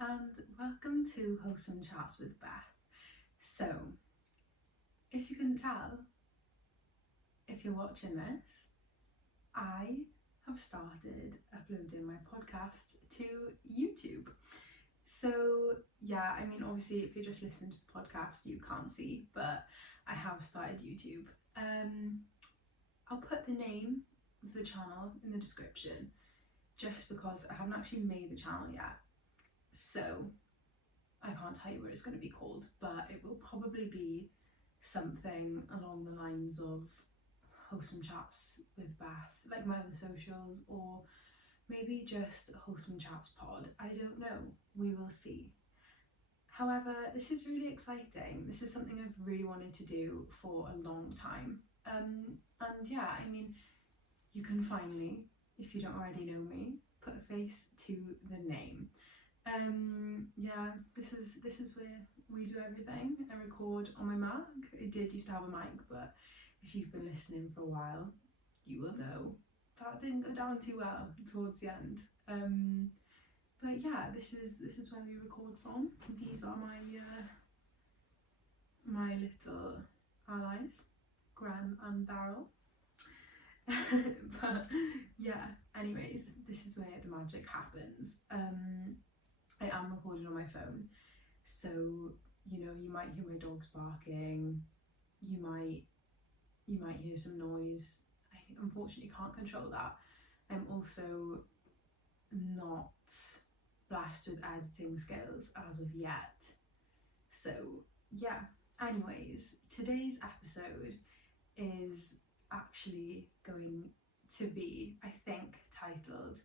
and welcome to Wholesome Chats with Beth. So, if you can tell, if you're watching this, I have started uploading my podcasts to YouTube. So, yeah, I mean, obviously, if you're just listening to the podcast, you can't see, but I have started YouTube. I'll put the name of the channel in the description just because I haven't actually made the channel yet. So I can't tell you what it's going to be called, but it will probably be something along the lines of Wholesome Chats with Beth, like my other socials, or maybe just Wholesome Chats Pod. I don't know. We will see. However, this is really exciting. This is something I've really wanted to do for a long time. And yeah, I mean, you can finally, if you don't already know me, put a face to the name. Yeah, this is where we do everything. I record on my Mac. I did used to have a mic, but if you've been listening for a while, you will know that didn't go down too well towards the end. But yeah, this is where we record from. These are my my little allies, Graham and Beryl. But yeah, anyways, this is where the magic happens. I am recording on my phone, so you know, you might hear my dogs barking, you might hear some noise. I unfortunately can't control that. I'm also not blessed with editing skills as of yet. So yeah, anyways, today's episode is actually going to be, I think, titled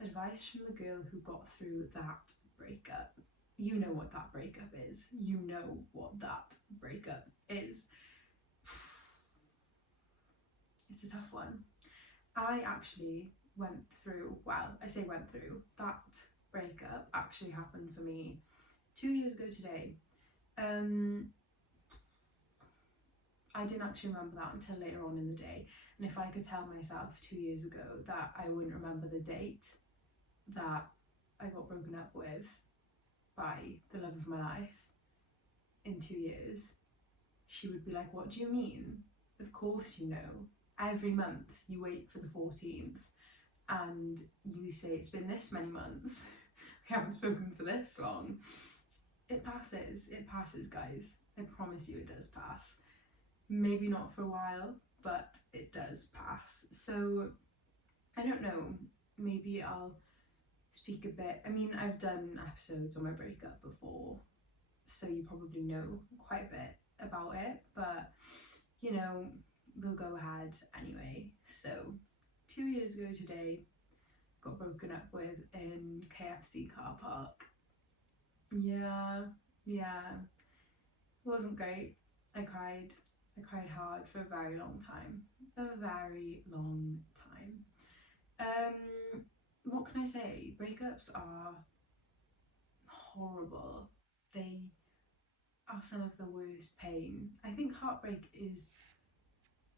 Advice from the Girl Who Got Through That Breakup. You know what that breakup is. You know what that breakup is. It's a tough one. I actually went through, that breakup actually happened for me 2 years ago today. I didn't actually remember that until later on in the day. And if I could tell myself 2 years ago that I wouldn't remember the date that I got broken up with by the love of my life in 2 years, she would be like, what do you mean? Of course you know. Every month you wait for the 14th and you say it's been this many months. We haven't spoken for this long. It passes, guys. I promise you it does pass. Maybe not for a while, but it does pass. So I don't know, maybe I'll speak a bit. I mean, I've done episodes on my breakup before, so you probably know quite a bit about it, but you know, we'll go ahead anyway. So 2 years ago today, got broken up with in KFC car park. Yeah, it wasn't great. I cried hard for a very long time. What can I say? Breakups are horrible. They are some of the worst pain. I think heartbreak is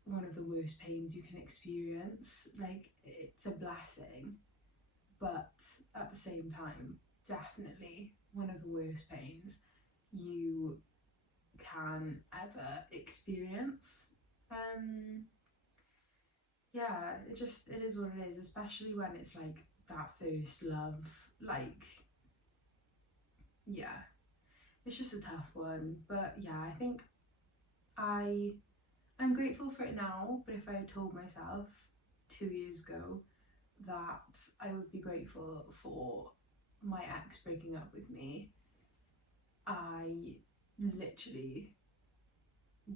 one of the worst pains you can experience. Like, it's a blessing, but at the same time, definitely one of the worst pains you can ever experience. Yeah, it is what it is, especially when it's like that first love. Like, yeah, it's just a tough one. But yeah, I think I'm grateful for it now, but if I had told myself 2 years ago that I would be grateful for my ex breaking up with me, I literally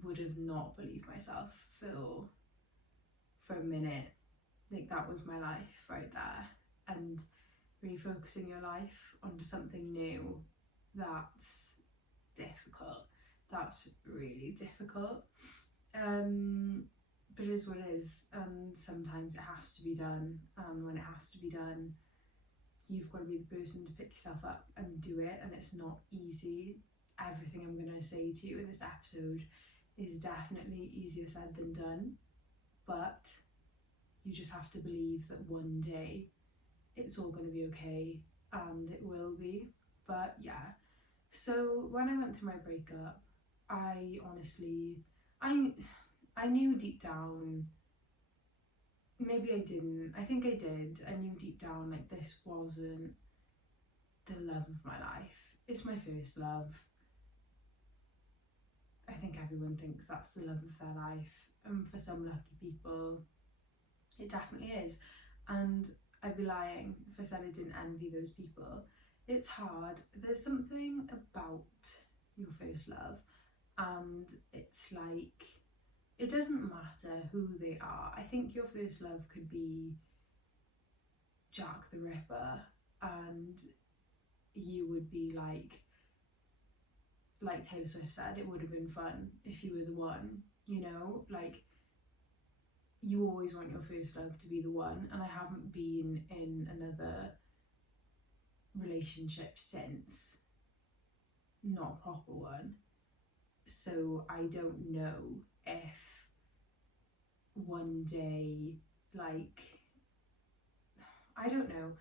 would have not believed myself for a minute. Like, that was my life right there. And refocusing your life onto something new, that's difficult. That's really difficult. But it is what it is, and sometimes it has to be done, and when it has to be done, you've got to be the person to pick yourself up and do it, and it's not easy. Everything I'm going to say to you in this episode is definitely easier said than done, but you just have to believe that one day it's all going to be okay, and it will be. But yeah, so when I went through my breakup, I honestly, I knew deep down, maybe I didn't, I think I did, I knew deep down like this wasn't the love of my life. It's my first love. I think everyone thinks that's the love of their life, and for some lucky people, it definitely is. And I'd be lying if I said I didn't envy those people. It's hard. There's something about your first love, and it's like, it doesn't matter who they are. I think your first love could be Jack the Ripper, and you would be Taylor Swift said, it would have been fun if you were the one, you know? Like, you always want your first love to be the one, and I haven't been in another relationship since, not a proper one, so I don't know if one day, like, I don't know,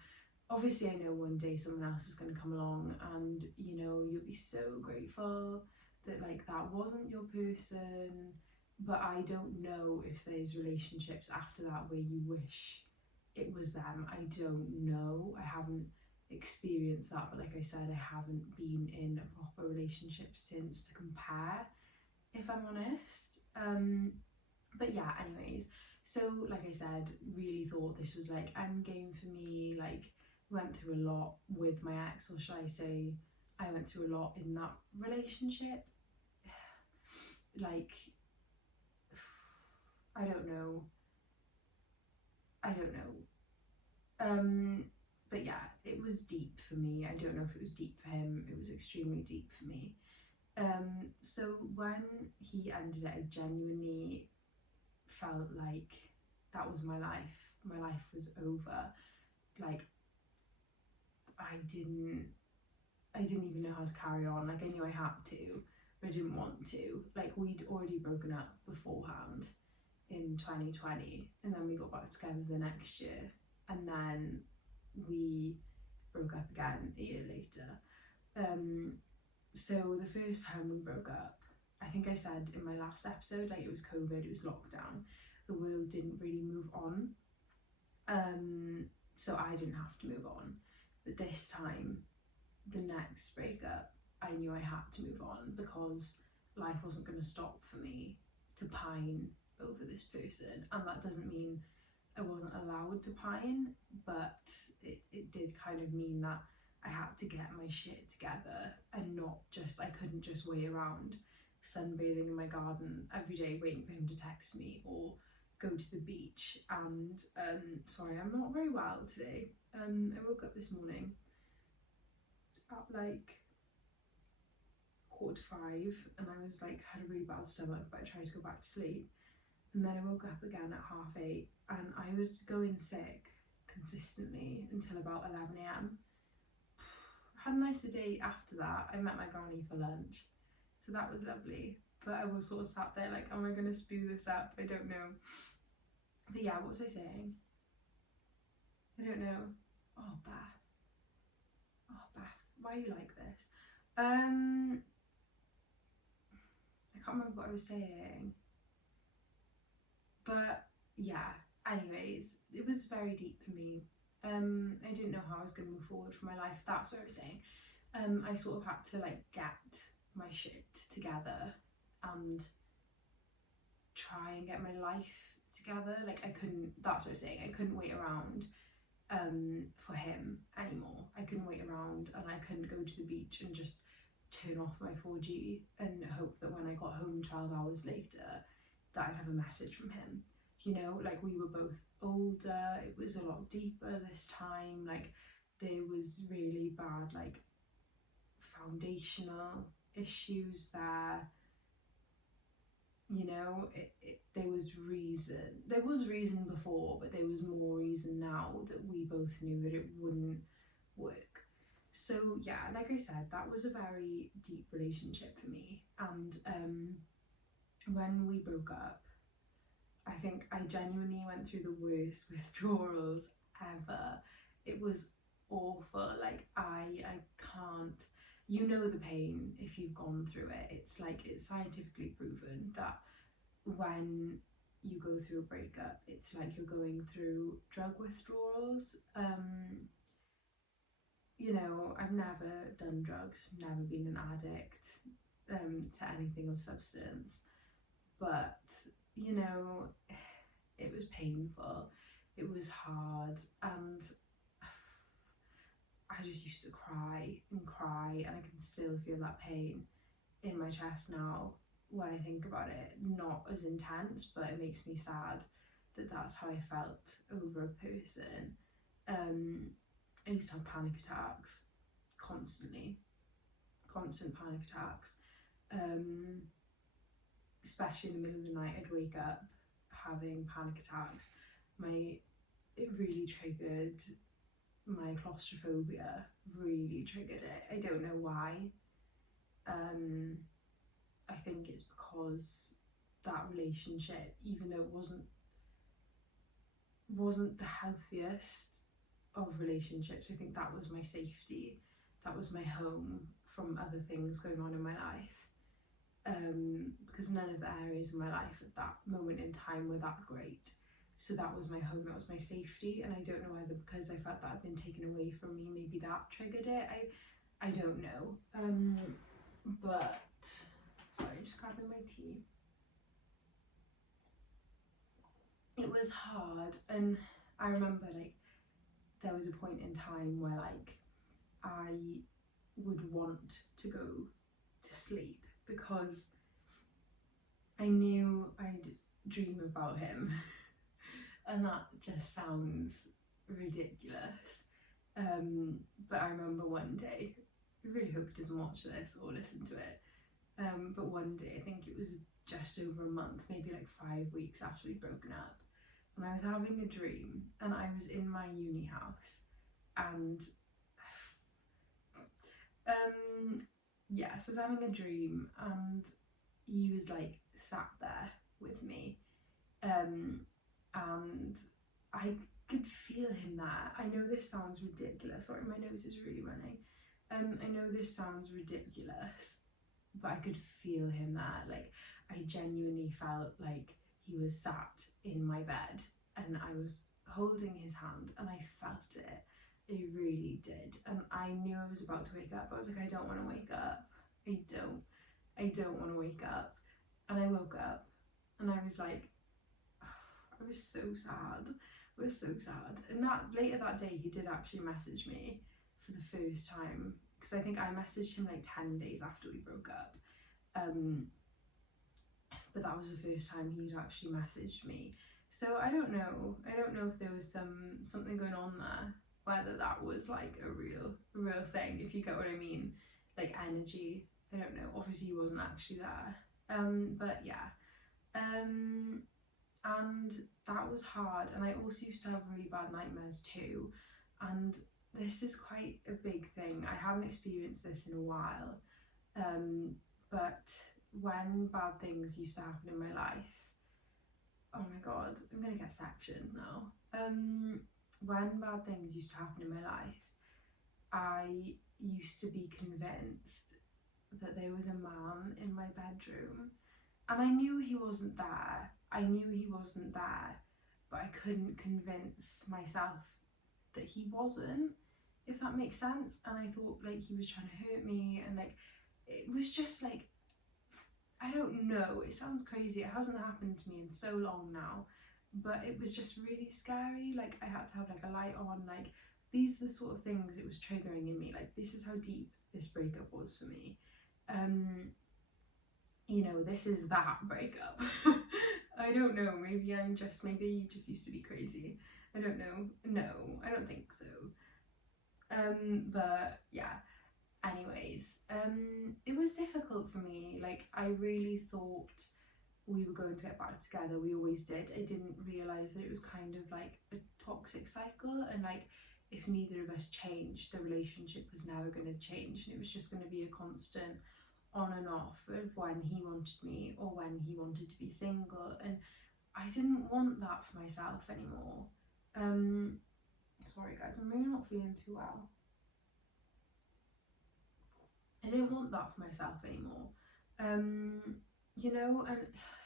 obviously I know one day someone else is going to come along, and you know, you'll be so grateful that like that wasn't your person. But I don't know if there's relationships after that where you wish it was them. I don't know, I haven't experienced that, but like I said, I haven't been in a proper relationship since to compare, if I'm honest. But yeah, anyways, so like I said, really thought this was like endgame for me, like went through a lot with my ex, or should I say I went through a lot in that relationship. Like, I don't know, I don't know. But yeah, it was deep for me. I don't know if it was deep for him. It was extremely deep for me. So when he ended it, I genuinely felt like that was my life. My life was over. Like, I didn't even know how to carry on. Like, I knew I had to, but I didn't want to. Like, we'd already broken up beforehand in 2020, and then we got back together the next year, and then we broke up again a year later. So the first time we broke up, I think I said in my last episode, like, it was COVID, it was lockdown, the world didn't really move on, so I didn't have to move on. But this time, the next breakup, I knew I had to move on, because life wasn't going to stop for me to pine over this person. And that doesn't mean I wasn't allowed to pine, but it did kind of mean that I had to get my shit together, and not just, I couldn't just wait around sunbathing in my garden every day waiting for him to text me or go to the beach. And sorry, I'm not very well today. I woke up this morning at like 4:45, and I was like, had a really bad stomach, but I tried to go back to sleep. And then I woke up again at 8:30, and I was going sick consistently until about 11 a.m. Had a nicer day after that. I met my granny for lunch, so that was lovely. But I was sort of sat there like, am I going to spew this up? I don't know. But yeah, what was I saying? I don't know. Oh, Beth. Oh, Beth. Why are you like this? I can't remember what I was saying. But yeah, anyways, it was very deep for me. I didn't know how I was going to move forward for my life. That's what I was saying. I sort of had to like get my shit together and try and get my life together. Like, I couldn't, that's what I was saying, I couldn't wait around for him anymore. I couldn't wait around, and I couldn't go to the beach and just turn off my 4G and hope that when I got home 12 hours later that I'd have a message from him. You know, like, we were both older, it was a lot deeper this time. Like, there was really bad like foundational issues there. You know, there was reason before, but there was more reason now that we both knew that it wouldn't work. So yeah, like I said, that was a very deep relationship for me. And when we broke up, I think I genuinely went through the worst withdrawals ever. It was awful. Like I can't, you know the pain if you've gone through it. It's like, it's scientifically proven that when you go through a breakup, it's like you're going through drug withdrawals. You know, I've never done drugs, never been an addict to anything of substance, but you know, it was painful, it was hard, and I just used to cry and cry, and I can still feel that pain in my chest now when I think about it. Not as intense, but it makes me sad that that's how I felt over a person. I used to have panic attacks constantly, constant panic attacks. Especially in the middle of the night, I'd wake up having panic attacks. It really triggered my claustrophobia, really triggered it. I don't know why. I think it's because that relationship, even though it wasn't the healthiest of relationships, I think that was my safety, that was my home from other things going on in my life. Because none of the areas in my life at that moment in time were that great. So that was my home, that was my safety, and I don't know whether because I felt that had been taken away from me, maybe that triggered it. I don't know. But sorry, just grabbing my tea. It was hard, and I remember like there was a point in time where like I would want to go to sleep because I knew I'd dream about him. And that just sounds ridiculous. But I remember one day, I really hope he doesn't watch this or listen to it. But one day, I think it was just over a month, maybe like 5 weeks after we'd broken up, and I was having a dream, and I was in my uni house, and yeah, so I was having a dream, and he was like sat there with me, and I could feel him there. I know this sounds ridiculous. Sorry, my nose is really running. I know this sounds ridiculous, but I could feel him there. Like, I genuinely felt like he was sat in my bed, and I was holding his hand, and I felt it. I really did. And I knew I was about to wake up. I was like, I don't want to wake up. I don't want to wake up. And I woke up, and I was like, I was so sad. I was so sad. And that later that day, he did actually message me for the first time, because I think I messaged him like 10 days after we broke up. But that was the first time he'd actually messaged me. So I don't know if there was something going on there, whether that was like a real thing, if you get what I mean, like energy. I don't know. Obviously he wasn't actually there. But yeah. And that was hard, and I also used to have really bad nightmares too, and this is quite a big thing. I haven't experienced this in a while, but when bad things used to happen in my life, oh my god, I'm gonna get sectioned now. When bad things used to happen in my life, I used to be convinced that there was a man in my bedroom, and I knew he wasn't there. But I couldn't convince myself that he wasn't, if that makes sense. And I thought like he was trying to hurt me, and like it was just like, I don't know, it sounds crazy, it hasn't happened to me in so long now, but it was just really scary. Like I had to have like a light on, like these are the sort of things it was triggering in me. Like this is how deep this breakup was for me. You know, this is that breakup. I don't know, maybe you just used to be crazy. I don't know. No, I don't think so. But yeah, anyways, it was difficult for me. Like I really thought we were going to get back together. We always did. I didn't realise that it was kind of like a toxic cycle, and like if neither of us changed, the relationship was never going to change, and it was just going to be a constant on and off of when he wanted me or when he wanted to be single, and I didn't want that for myself anymore. sorry guys, I'm really not feeling too well. I don't want that for myself anymore. You know, and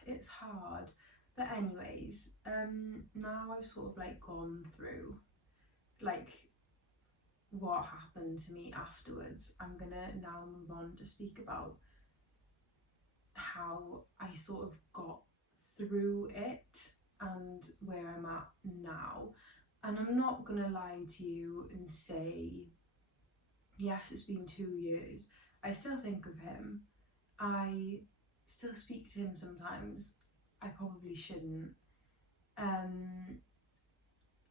it's hard. But anyways, now I've sort of like gone through like what happened to me afterwards, I'm gonna now move on to speak about how I sort of got through it and where I'm at now. And I'm not gonna lie to you and say, yes, it's been 2 years. I still think of him. I still speak to him sometimes. I probably shouldn't.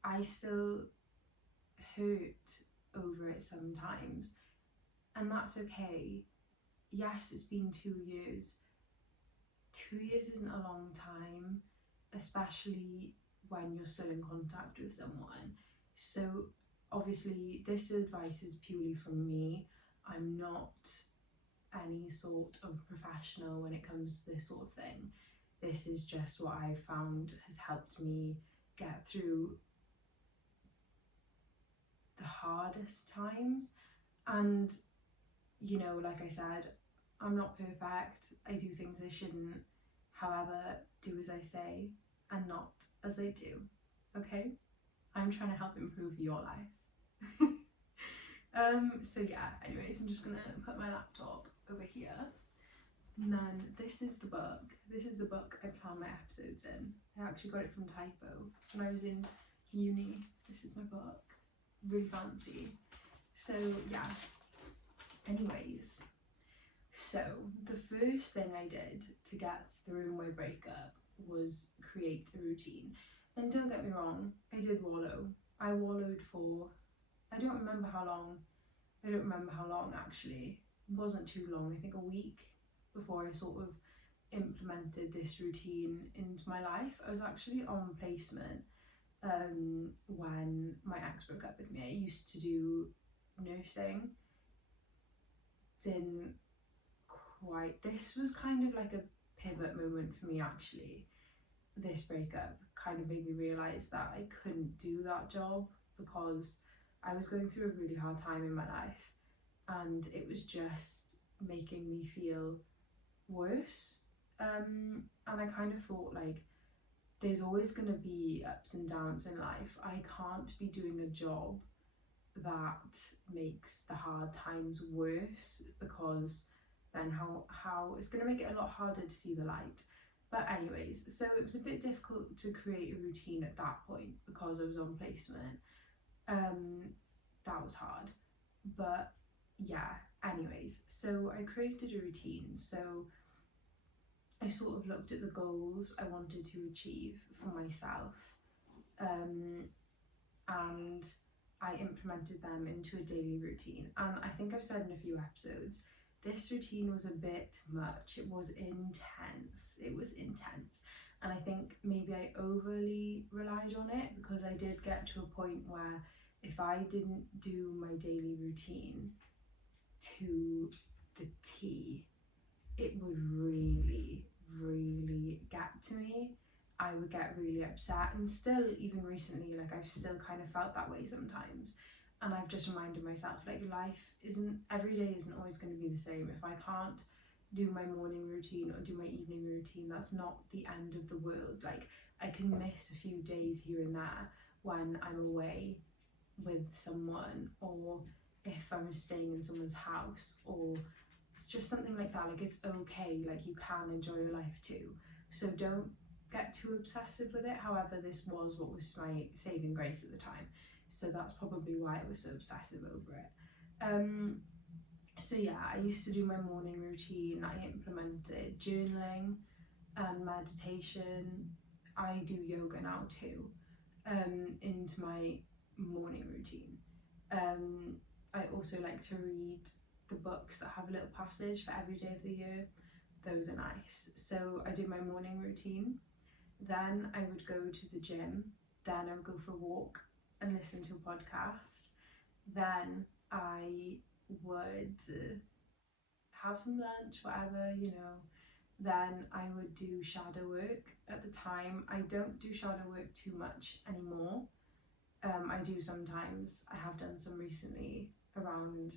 I still hurt over it sometimes, and that's okay. Yes, it's been 2 years. 2 years isn't a long time, especially when you're still in contact with someone. So obviously this advice is purely from me. I'm not any sort of professional when it comes to this sort of thing. This is just what I've found has helped me get through the hardest times. And you know, like I said, I'm not perfect. I do things I shouldn't. However, do as I say and not as I do. Okay? I'm trying to help improve your life. So yeah, anyways, I'm just gonna put my laptop over here. And then this is the book. This is the book I plan my episodes in. I actually got it from Typo when I was in uni. This is my book. Really fancy. So yeah. Anyways, so the first thing I did to get through my breakup was create a routine. And don't get me wrong, I did wallow. I wallowed for, I don't remember how long. I don't remember how long actually. It wasn't too long, I think a week before I sort of implemented this routine into my life. I was actually on placement when my ex broke up with me. I used to do nursing. Didn't quite, this was kind of like a pivot moment for me actually. This breakup kind of made me realise that I couldn't do that job because I was going through a really hard time in my life and it was just making me feel worse. And I kind of thought like, there's always going to be ups and downs in life. I can't be doing a job that makes the hard times worse, because then how it's going to make it a lot harder to see the light. But anyways, so it was a bit difficult to create a routine at that point because I was on placement. That was hard, but yeah, anyways, so I created a routine. So I sort of looked at the goals I wanted to achieve for myself, and I implemented them into a daily routine. And I think I've said in a few episodes, this routine was a bit much. It was intense. It was intense. And I think maybe I overly relied on it, because I did get to a point where if I didn't do my daily routine to the T, it would really, really get to me. I would get really upset, and still even recently, like I've still kind of felt that way sometimes. And I've just reminded myself, like, life isn't, every day isn't always going to be the same. If I can't do my morning routine or do my evening routine, that's not the end of the world. Like, I can miss a few days here and there when I'm away with someone, or if I'm staying in someone's house, or it's just something like that. Like, it's okay, like you can enjoy your life too. So don't get too obsessive with it. However, this was what was my saving grace at the time, so that's probably why I was so obsessive over it. So yeah, I used to do my morning routine. I implemented journaling and meditation. I do yoga now too, into my morning routine. I also like to read the books that have a little passage for every day of the year. Those are nice. So I do my morning routine, then I would go to the gym, then I would go for a walk and listen to a podcast, then I would have some lunch, whatever, you know. Then I would do shadow work. At the time, I don't do shadow work too much anymore. I do sometimes. I have done some recently around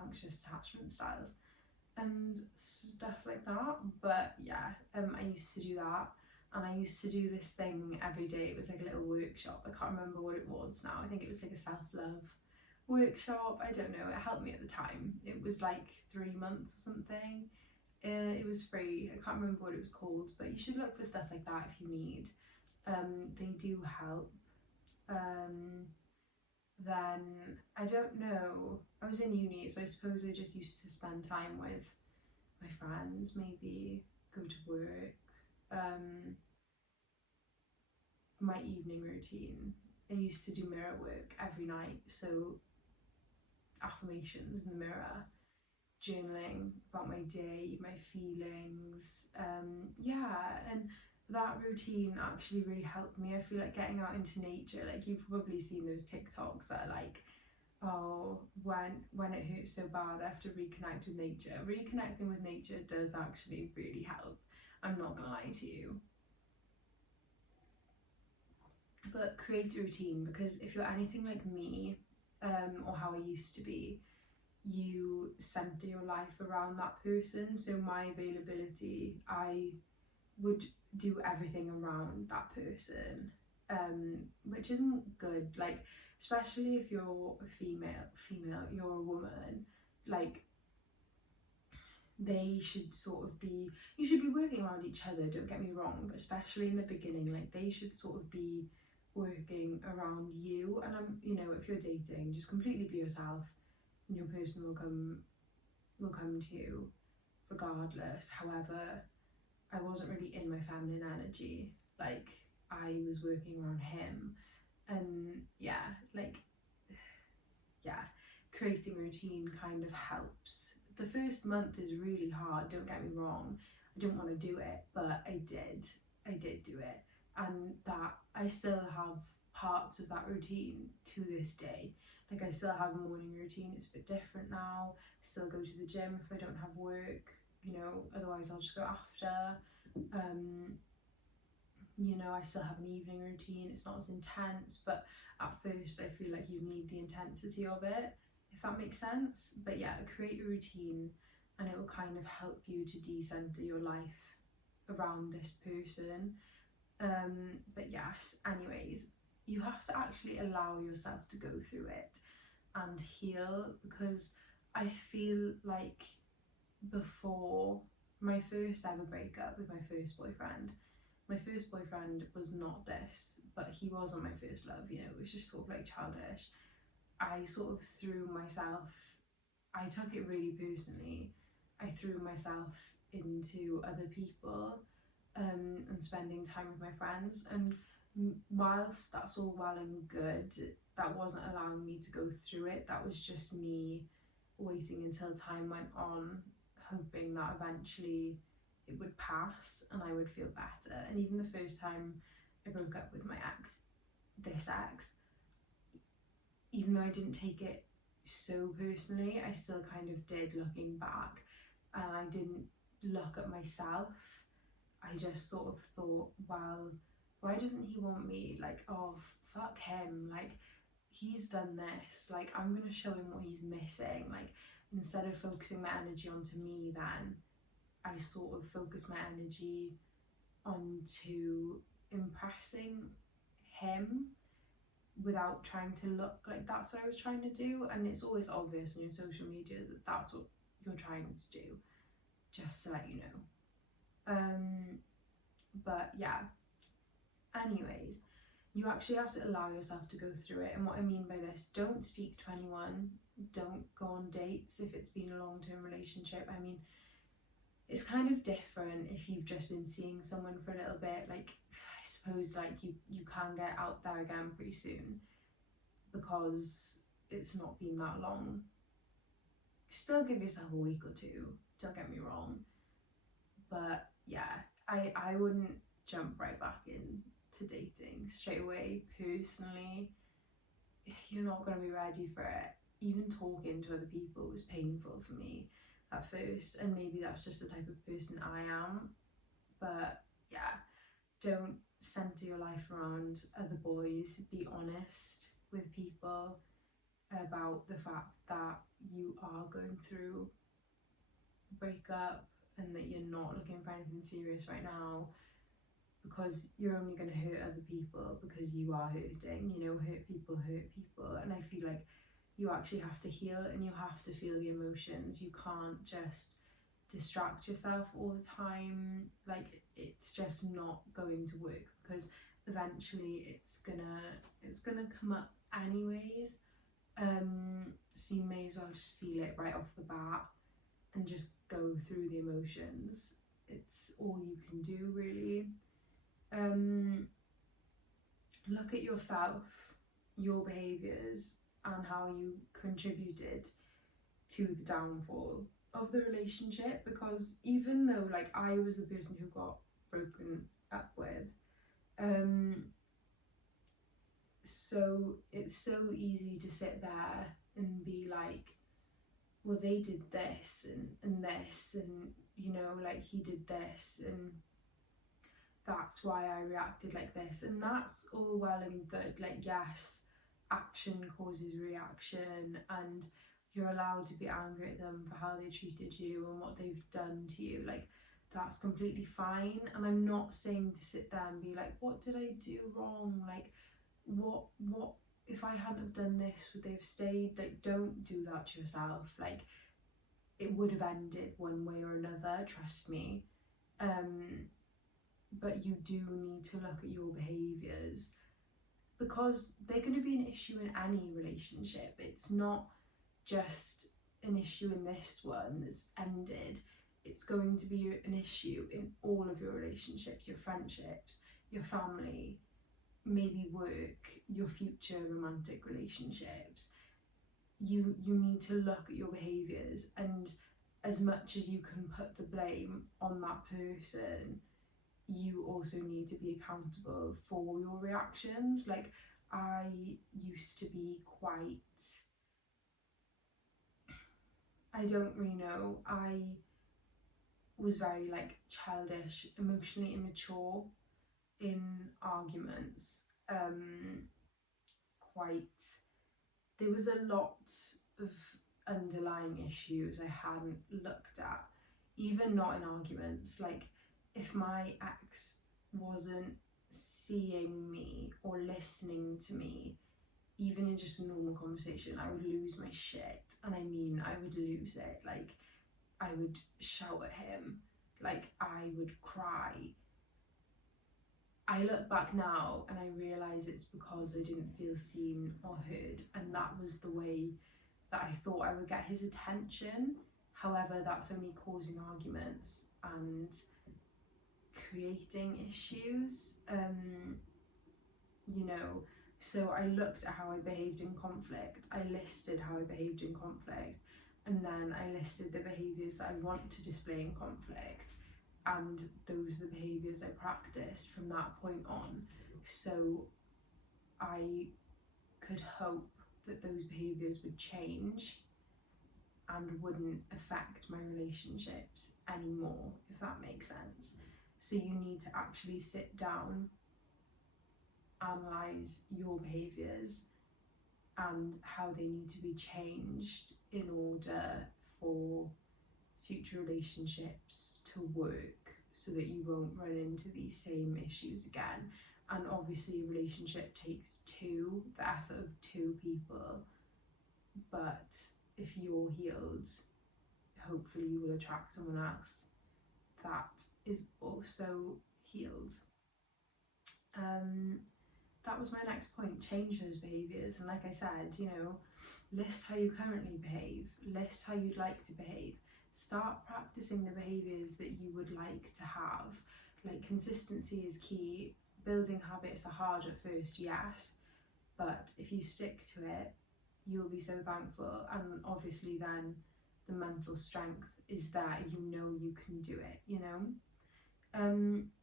anxious attachment styles and stuff like that. But yeah, I used to do that, and I used to do this thing every day. It was like a little workshop. I can't remember what it was now. I think it was like a self-love workshop. I don't know. It helped me at the time. It was like 3 months or something. It was free. I can't remember what it was called, but you should look for stuff like that if you need. They do help. Then I don't know. I was in uni, so I suppose I just used to spend time with my friends, maybe go to work. My evening routine, I used to do mirror work every night, so affirmations in the mirror, journaling about my day, my feelings. Yeah, and that routine actually really helped me. I feel like getting out into nature, like you've probably seen those TikToks that are like, oh, when it hurts so bad I have to reconnect with nature. Reconnecting with nature does actually really help. I'm not gonna lie to you. But create a routine, because if you're anything like me, or how I used to be, you center your life around that person. So my availability, I would do everything around that person, which isn't good. Like, especially if you're a female, you're a woman, like they should sort of be, you should be working around each other, don't get me wrong, but especially in the beginning, like they should sort of be working around you. And you know, if you're dating, just completely be yourself, and your person will come to you regardless. However, I wasn't really in my feminine energy, like I was working around him. And yeah, like, yeah, creating a routine kind of helps. The first month is really hard, don't get me wrong. I didn't want to do it, but I did. I did do it. And that I still have parts of that routine to this day. Like I still have a morning routine, it's a bit different now. Still go to the gym if I don't have work, you know, otherwise I'll just go after. You know, I still have an evening routine, it's not as intense, but at first I feel like you need the intensity of it, if that makes sense. But yeah, create a routine and it will kind of help you to decenter your life around this person. But yes, anyways, you have to actually allow yourself to go through it and heal, because I feel like before my first ever breakup with my first boyfriend, was not this, but he wasn't my first love, you know, it was just sort of like childish. I sort of threw myself, I took it really personally. I threw myself into other people, and spending time with my friends. And whilst that's all well and good, that wasn't allowing me to go through it. That was just me waiting until time went on, hoping that eventually it would pass and I would feel better. And even the first time I broke up with my ex, this ex, even though I didn't take it so personally, I still kind of did looking back, and I didn't look at myself. I just sort of thought, well, why doesn't he want me? Like, oh, fuck him. Like, he's done this. Like, I'm going to show him what he's missing. Like, instead of focusing my energy onto me, then I sort of focus my energy onto impressing him without trying to look like that's what I was trying to do. And it's always obvious on your social media that that's what you're trying to do, just to let you know. But yeah, anyways, you actually have to allow yourself to go through it. And what I mean by this, don't speak to anyone, don't go on dates if it's been a long-term relationship. I mean, it's kind of different if you've just been seeing someone for a little bit. Like, I suppose like you can get out there again pretty soon because it's not been that long. Still give yourself a week or two, don't get me wrong, but yeah, I wouldn't jump right back into dating straight away. Personally, you're not going to be ready for it. Even talking to other people was painful for me at first, and maybe that's just the type of person I am. But yeah, don't center your life around other boys, be honest. with people about the fact that you are going through a breakup and that you're not looking for anything serious right now, because you're only going to hurt other people, because you are hurting. Hurt people hurt people, and I feel like you actually have to heal and you have to feel the emotions. You can't just distract yourself all the time. Like, it's just not going to work, because eventually it's gonna come up anyways. So you may as well just feel it right off the bat and just go through the emotions. It's all you can do, really. Look at yourself, your behaviours, and how you contributed to the downfall of the relationship, because even though like I was the person who got broken up with, so it's so easy to sit there and be like, well, they did this and this, and like he did this, and that's why I reacted like this. And that's all well and good. Like, yes, action causes reaction, and you're allowed to be angry at them for how they treated you and what they've done to you. Like, that's completely fine. And I'm not saying to sit there and be like, what did I do wrong? Like, what if I hadn't have done this, would they have stayed? Like, don't do that to yourself. Like, it would have ended one way or another, trust me. But you do need to look at your behaviours, because they're going to be an issue in any relationship. It's not just an issue in this one that's ended. It's going to be an issue in all of your relationships, your friendships, your family, maybe work, your future romantic relationships. You need to look at your behaviours, and as much as you can put the blame on that person, you also need to be accountable for your reactions. Like, I used to be quite, I don't really know, I was very like childish, emotionally immature in arguments. There was a lot of underlying issues I hadn't looked at, even not in arguments. Like, if my ex wasn't seeing me or listening to me, even in just a normal conversation, I would lose my shit. And I mean, I would lose it. Like, I would shout at him, like, I would cry. I look back now and I realise it's because I didn't feel seen or heard, and that was the way that I thought I would get his attention. However, that's only causing arguments and creating issues. So I looked at how I behaved in conflict. I listed how I behaved in conflict, and then I listed the behaviours that I want to display in conflict, and those are the behaviours I practiced from that point on. So I could hope that those behaviours would change and wouldn't affect my relationships anymore, if that makes sense. So you need to actually sit down, analyse your behaviours and how they need to be changed in order for future relationships to work, so that you won't run into these same issues again. And obviously, a relationship takes two, the effort of two people, but if you're healed, hopefully you will attract someone else that is also healed. That was my next point: change those behaviours. And like I said, list how you currently behave, list how you'd like to behave, start practicing the behaviours that you would like to have. Like, consistency is key. Building habits are hard at first, yes, but if you stick to it, you'll be so thankful. And obviously then the mental strength is there. You can do it.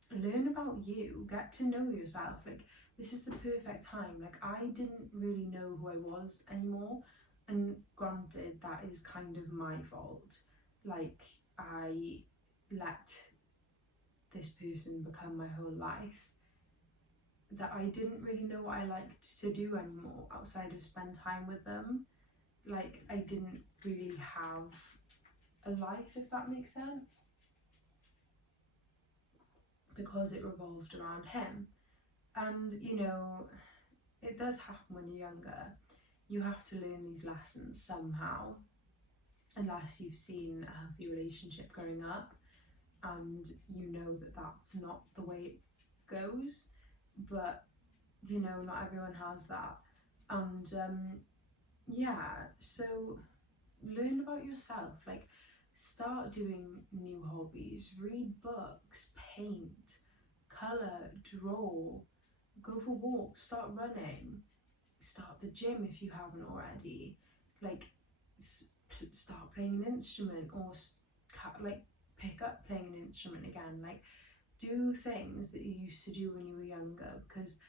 Learn about you, get to know yourself. Like, this is the perfect time. Like, I didn't really know who I was anymore, and granted, that is kind of my fault. Like, I let this person become my whole life, that I didn't really know what I liked to do anymore outside of spend time with them. Like, I didn't really have a life, if that makes sense, because it revolved around him. And you know, it does happen when you're younger. You have to learn these lessons somehow, unless you've seen a healthy relationship growing up and you know that that's not the way it goes. But you know, not everyone has that. And yeah, so learn about yourself. Like, start doing new hobbies, read books, paint, colour, draw, go for walks, start running, start the gym if you haven't already. Like, start playing an instrument, or like pick up playing an instrument again. Like, do things that you used to do when you were younger, because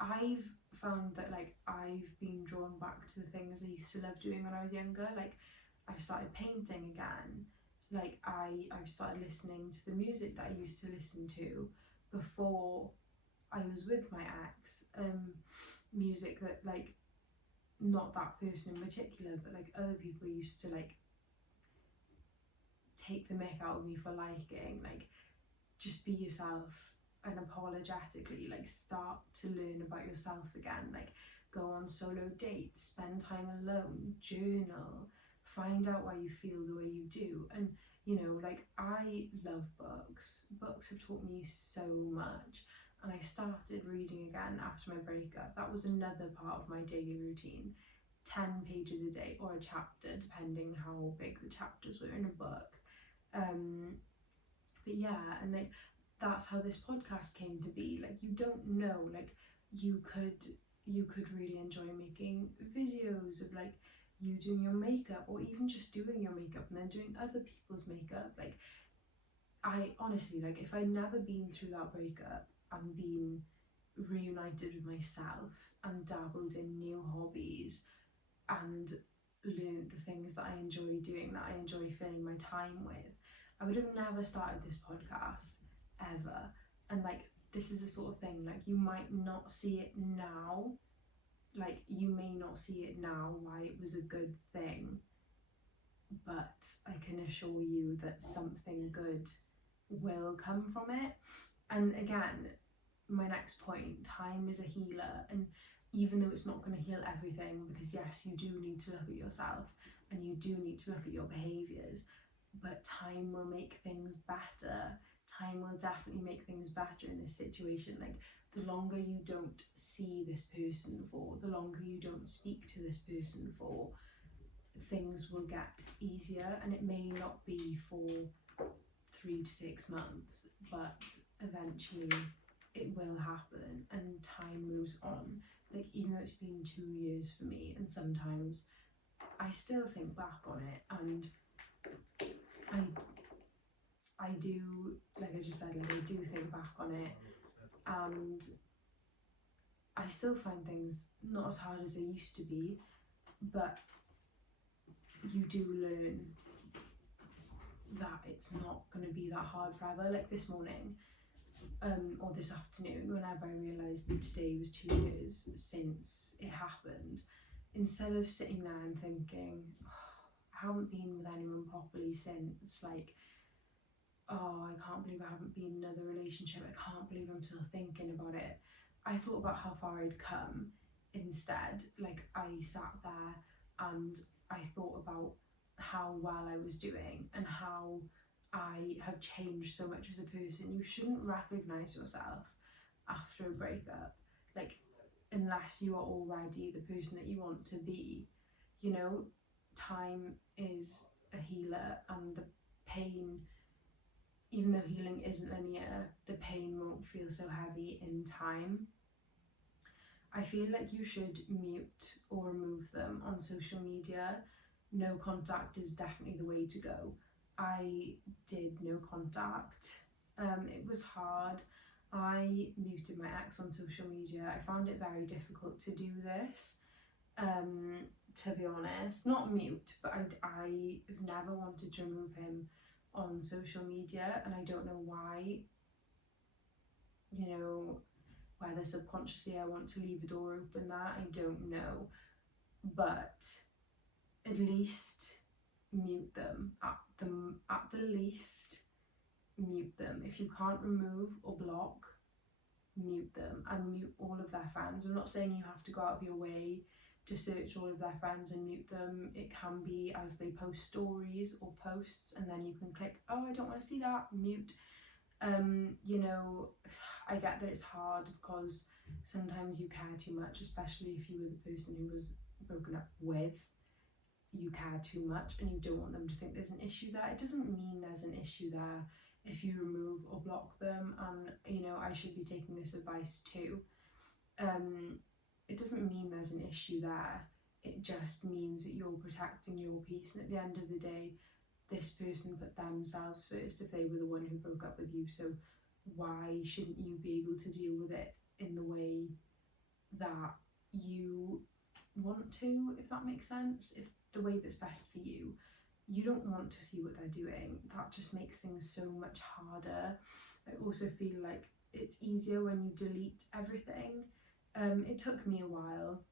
I've found that like I've been drawn back to the things I used to love doing when I was younger. Like, I've started painting again. Like, I've started listening to the music that I used to listen to before I was with my ex. Music that, like, not that person in particular, but like other people used to like take the mick out of me for liking. Like, just be yourself unapologetically. Like, start to learn about yourself again. Like, go on solo dates, spend time alone, journal, find out why you feel the way you do. And you know, like, I love books. Books have taught me so much. And I started reading again after my breakup. That was another part of my daily routine. 10 pages a day, or a chapter, depending how big the chapters were in a book. But yeah, and like, that's how this podcast came to be. Like, you don't know, like, you could really enjoy making videos of like you doing your makeup, or even just doing your makeup and then doing other people's makeup. Like, I honestly, like, if I'd never been through that breakup and been reunited with myself and dabbled in new hobbies and learned the things that I enjoy doing, that I enjoy filling my time with, I would have never started this podcast ever. And like, this is the sort of thing, like, you might not see it now, like, you may not see it now why it was a good thing, but I can assure you that something good will come from it. And again, my next point, time is a healer. And even though it's not going to heal everything, because yes, you do need to look at yourself and you do need to look at your behaviours, but time will make things better. Time will definitely make things better in this situation. Like, the longer you don't see this person for, the longer you don't speak to this person for, things will get easier. And it may not be for 3 to 6 months, but eventually it will happen, and time moves on. Like, even though it's been 2 years for me, and sometimes I still think back on it, and I do, like I just said, like, I do think back on it, and I still find things not as hard as they used to be, but you do learn that it's not going to be that hard forever. Like, this morning, or this afternoon, whenever I realised that today was 2 years since it happened, instead of sitting there and thinking, oh, I haven't been with anyone properly since, like, oh, I can't believe I haven't been in another relationship, I can't believe I'm still thinking about it, I thought about how far I'd come instead. Like, I sat there and I thought about how well I was doing and how I have changed so much as a person. You shouldn't recognise yourself after a breakup, like, unless you are already the person that you want to be. You know, time is a healer, and the pain, even though healing isn't linear, the pain won't feel so heavy in time. I feel like you should mute or remove them on social media. No contact is definitely the way to go. I did no contact. It was hard. I muted my ex on social media. I found it very difficult to do this, to be honest. Not mute, but I've never wanted to remove him on social media, and I don't know why. You know, Whether subconsciously I want to leave a door open there, I don't know. But at least mute them. At the least, mute them. If you can't remove or block, mute them and mute all of their friends. I'm not saying you have to go out of your way to search all of their friends and mute them. It can be as they post stories or posts, and then you can click, oh, I don't want to see that, mute. You know, I get that it's hard because sometimes you care too much, especially if you were the person who was broken up with. You care too much and you don't want them to think there's an issue there. It doesn't mean there's an issue there if you remove or block them, and you know, I should be taking this advice too. It doesn't mean there's an issue there. It just means that you're protecting your peace, and at the end of the day, this person put themselves first if they were the one who broke up with you. So why shouldn't you be able to deal with it in the way that you want to, if that makes sense? If the way that's best for you. You don't want to see what they're doing. That just makes things so much harder. I also feel like it's easier when you delete everything. It took me a while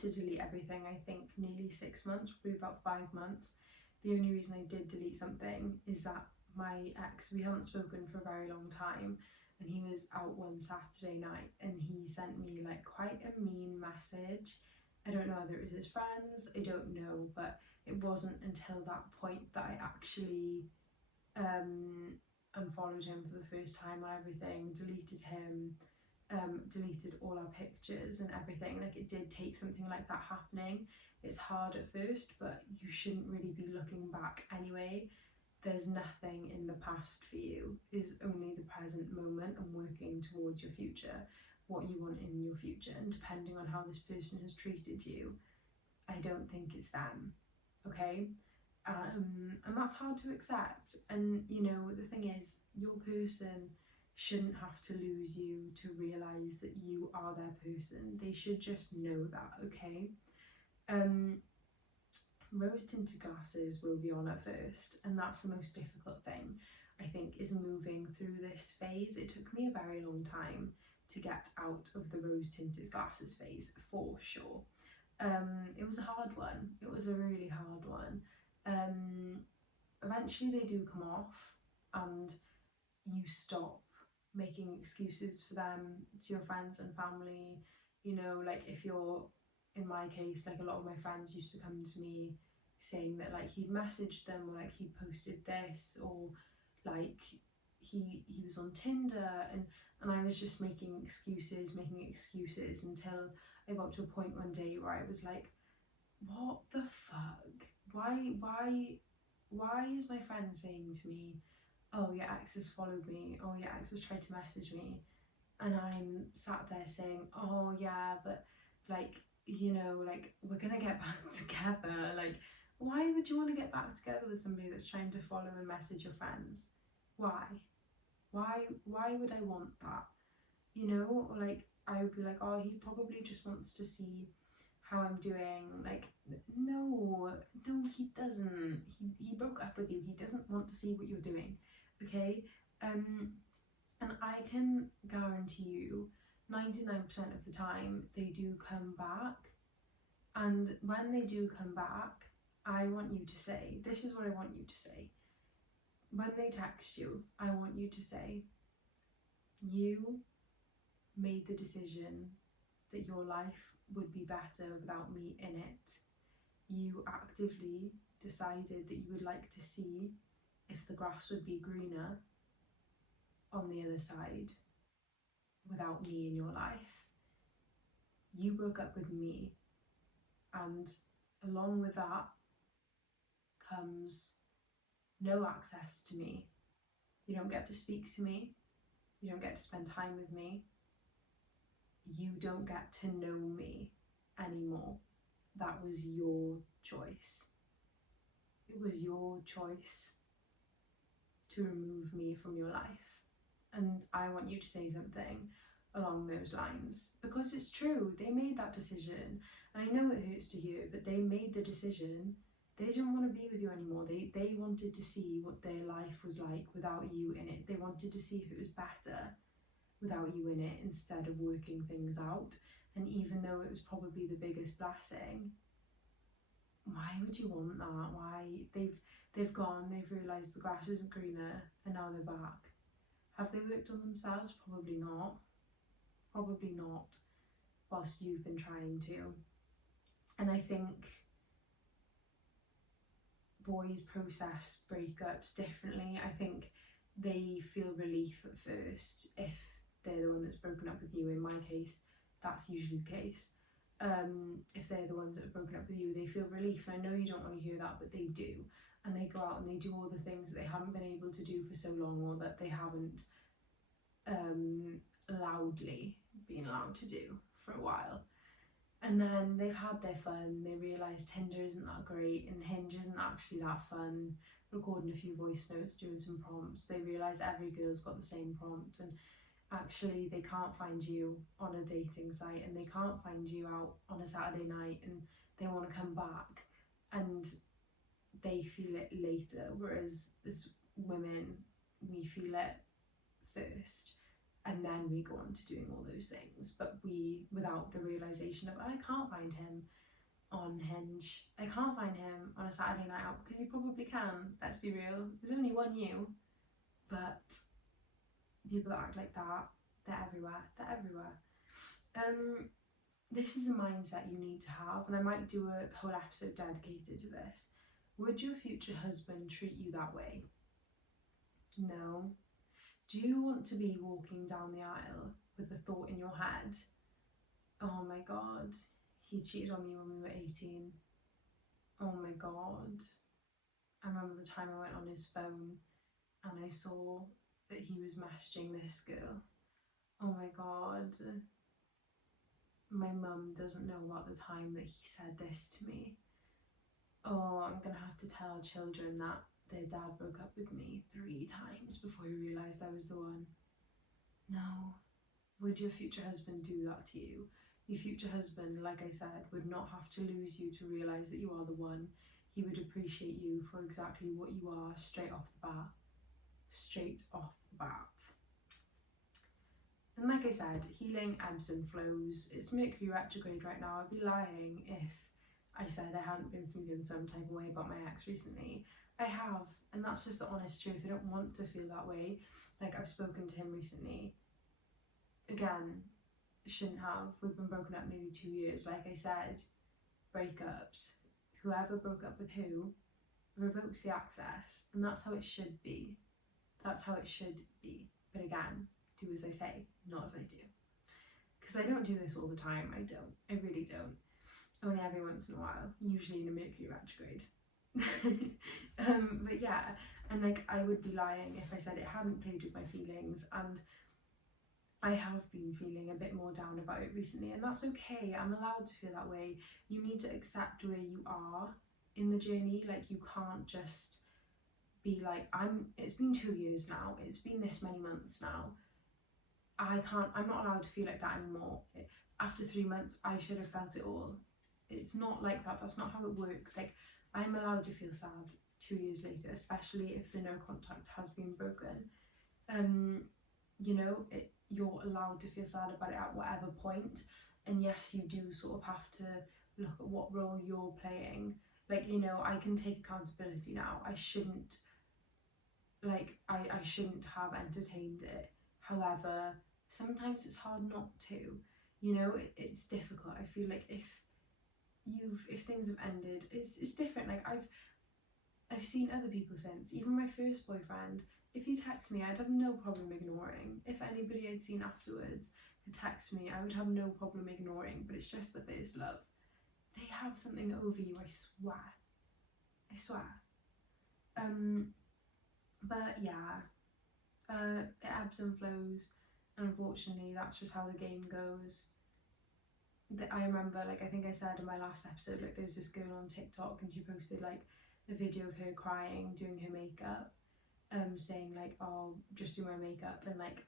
to delete everything. I think nearly 6 months, probably about 5 months. The only reason I did delete something is that my ex, we haven't spoken for a very long time, and he was out one Saturday night and he sent me like quite a mean message. I don't know whether it was his friends, I don't know, but it wasn't until that point that I actually unfollowed him for the first time and everything, deleted him, deleted all our pictures and everything. Like, it did take something like that happening. It's hard at first, but you shouldn't really be looking back anyway. There's nothing in the past for you. There's only the present moment and working towards your future, what you want in your future. And depending on how this person has treated you, I don't think it's them, okay? And that's hard to accept. And you know, the thing is, your person shouldn't have to lose you to realise that you are their person. They should just know that, okay? Rose tinted glasses will be on at first, and that's the most difficult thing, I think, is moving through this phase. It took me a very long time to get out of the rose tinted glasses phase, for sure. It was a hard one. It was a really hard one. Eventually they do come off and you stop making excuses for them to your friends and family. You know, like, if you're, in my case, like, a lot of my friends used to come to me saying that like he'd messaged them, or like he'd posted this, or like he was on Tinder, and I was just making excuses until I got to a point one day where I was like, what the fuck? Why is my friend saying to me, oh, your ex has followed me, oh, your ex has tried to message me, and I'm sat there saying, oh yeah, but like, you know, like, we're gonna get back together. Like, why would you want to get back together with somebody that's trying to follow and message your friends? Why would I want that? You know, like, I would be like, oh, he probably just wants to see how I'm doing. Like, no, he doesn't. He broke up with you. He doesn't want to see what you're doing, okay? And I can guarantee you 99% of the time they do come back. And when they do come back, I want you to say, this is what I want you to say. When they text you, I want you to say, you made the decision that your life would be better without me in it. You actively decided that you would like to see if the grass would be greener on the other side without me in your life. You broke up with me, and along with that comes no access to me. You don't get to speak to me. You don't get to spend time with me. You don't get to know me anymore. That was your choice. It was your choice to remove me from your life. And I want you to say something along those lines, because it's true. They made that decision, and I know it hurts to hear, but they made the decision. They didn't want to be with you anymore. They wanted to see what their life was like without you in it. They wanted to see if it was better without you in it, instead of working things out. And even though it was probably the biggest blessing, why would you want that? Why? They've gone, they've realised the grass isn't greener, and now they're back. Have they worked on themselves? Probably not. Probably not, whilst you've been trying to. And I think boys process breakups differently. I think they feel relief at first if they're the one that's broken up with you. In my case, that's usually the case. If they're the ones that have broken up with you, they feel relief. And I know you don't want to hear that, but they do. And they go out and they do all the things that they haven't been able to do for so long, or that they haven't loudly been allowed to do for a while. And then they've had their fun, they realise Tinder isn't that great and Hinge isn't actually that fun, recording a few voice notes, doing some prompts. They realise every girl's got the same prompt, and actually they can't find you on a dating site, and they can't find you out on a Saturday night, and they want to come back, and they feel it later, whereas as women, we feel it first. And then we go on to doing all those things, but we, without the realisation of, I can't find him on Hinge, I can't find him on a Saturday night out, because you probably can, let's be real, there's only one you. But people that act like that, they're everywhere. This is a mindset you need to have, and I might do a whole episode dedicated to this. Would your future husband treat you that way? No. Do you want to be walking down the aisle with the thought in your head, oh my god, he cheated on me when we were 18. Oh my god. I remember the time I went on his phone and I saw that he was messaging this girl. Oh my god. My mum doesn't know about the time that he said this to me. Oh, I'm gonna have to tell children that their dad broke up with me 3 times before he realised I was the one. No. Would your future husband do that to you? Your future husband, like I said, would not have to lose you to realise that you are the one. He would appreciate you for exactly what you are straight off the bat. Straight off the bat. And like I said, healing ebbs and flows. It's Mercury retrograde right now. I'd be lying if I said I hadn't been feeling some type of way about my ex recently. I have, and that's just the honest truth. I don't want to feel that way. Like, I've spoken to him recently. Again, shouldn't have. We've been broken up nearly 2 years. Like I said, breakups, whoever broke up with who revokes the access, and that's how it should be. That's how it should be. But again, do as I say, not as I do. Because I don't do this all the time. I don't. I really don't. Only every once in a while, usually in a Mercury retrograde. But yeah, and like, I would be lying if I said it hadn't played with my feelings, and I have been feeling a bit more down about it recently, and that's okay. I'm allowed to feel that way. You need to accept where you are in the journey. Like, you can't just be like, it's been 2 years now, it's been this many months now, I'm not allowed to feel like that anymore. After 3 months, I should have felt it all. It's not like that. That's not how it works. Like, I'm allowed to feel sad 2 years later, especially if the no contact has been broken. You know, you're allowed to feel sad about it at whatever point. And yes, you do sort of have to look at what role you're playing. Like, you know, I can take accountability now. I shouldn't have entertained it. However, sometimes it's hard not to. You know, it's difficult. I feel like if things have ended, it's different. Like, I've seen other people since, even my first boyfriend. If he texts me, I'd have no problem ignoring. If anybody I'd seen afterwards had texted me, I would have no problem ignoring. But it's just that there's love. They have something over you, I swear. I swear. But yeah, it ebbs and flows, and unfortunately that's just how the game goes. I remember, like, I think I said in my last episode, like, there was this girl on TikTok and she posted like a video of her crying doing her makeup, saying like, oh, just do my makeup, and like